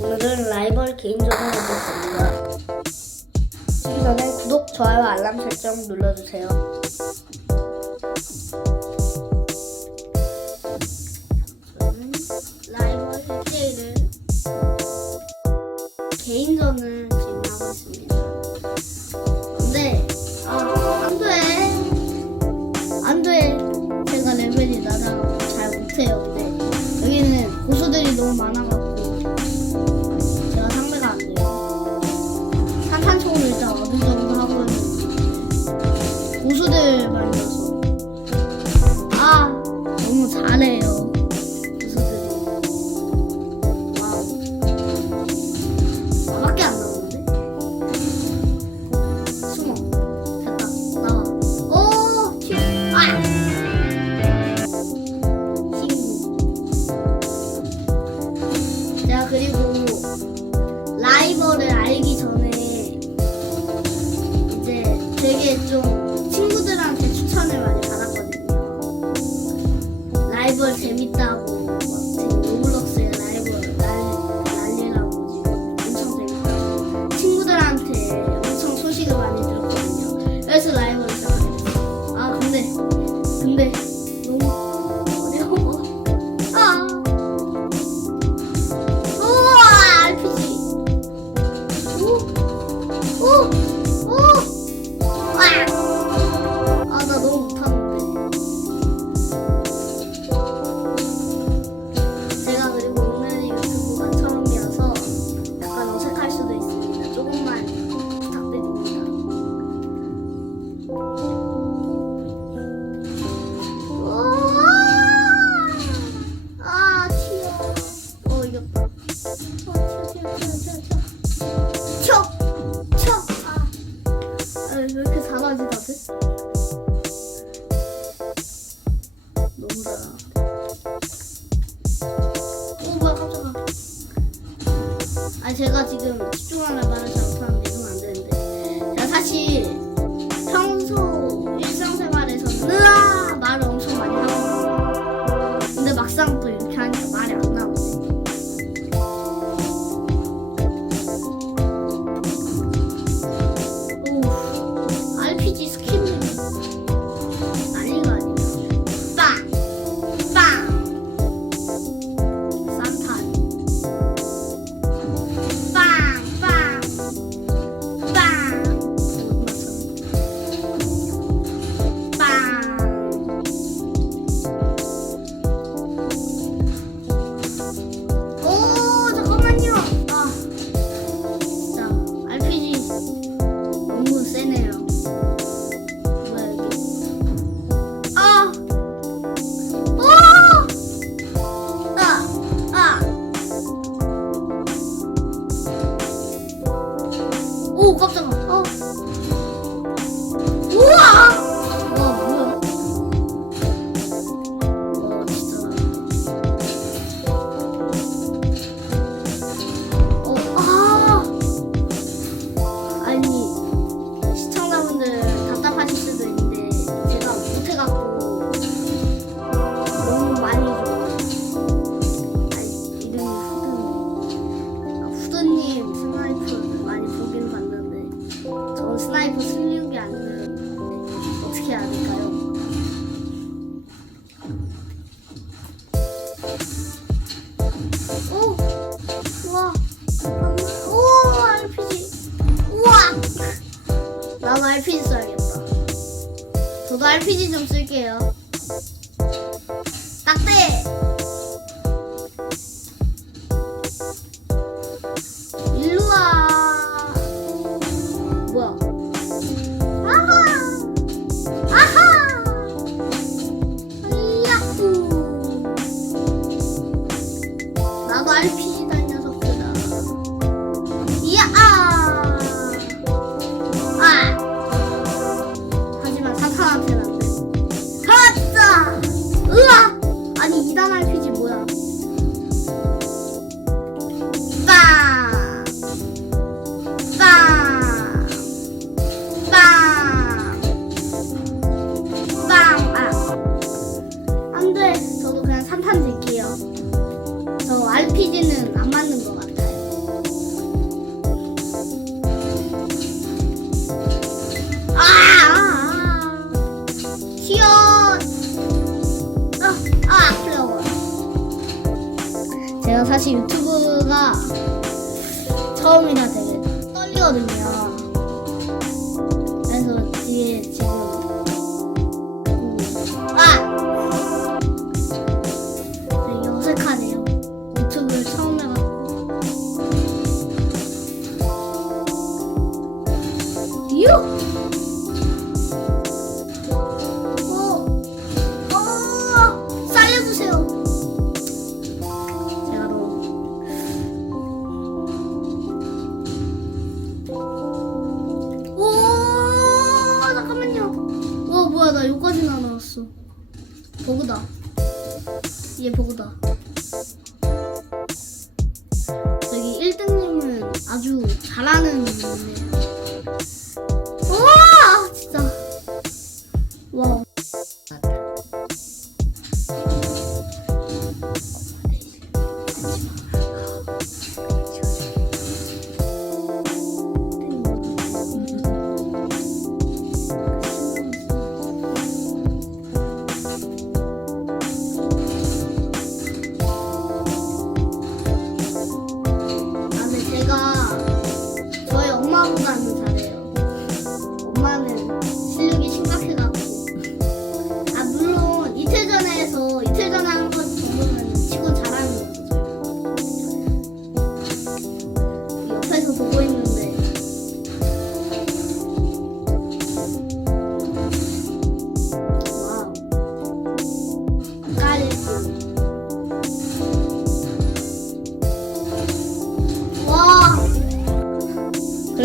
오늘은 라이벌 개인전을 해보겠습니다. 그 전에 구독, 좋아요, 알람 설정 눌러주세요. 저는 라이벌 흑제이를 개인전을 지금 하고 있습니다. 근데 어, 안 돼. 안 돼. 제가 레벨이 낮아 잘 못해요. 근데 여기는 고수들이 너무 많아가지고 зал. 너무 아, 오, 뭐야, 깜짝아. 아, 제가 지금 집중하나 봐. 이거 숨는 게 아니면 어떻게 해야 될까요? 오! 우와! 오! RPG! 우와! 나도 RPG 써야겠다. 저도 RPG 좀 쓸게요. 딱대! 사실 유튜브가 처음이라 되게 떨리거든요. 그래서 이게 지금 아 되게 어색하네요. 유튜브를 처음 해봤고 유. 잘하는 우와 진짜. 와.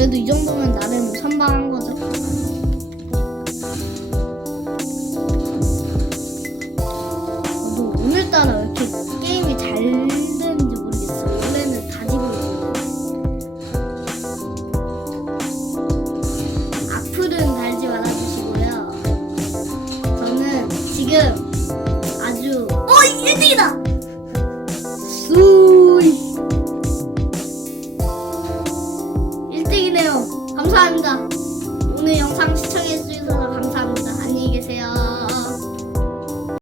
그래도 이 정도면 나름 선방한 거죠. 어, 오늘따라 이렇게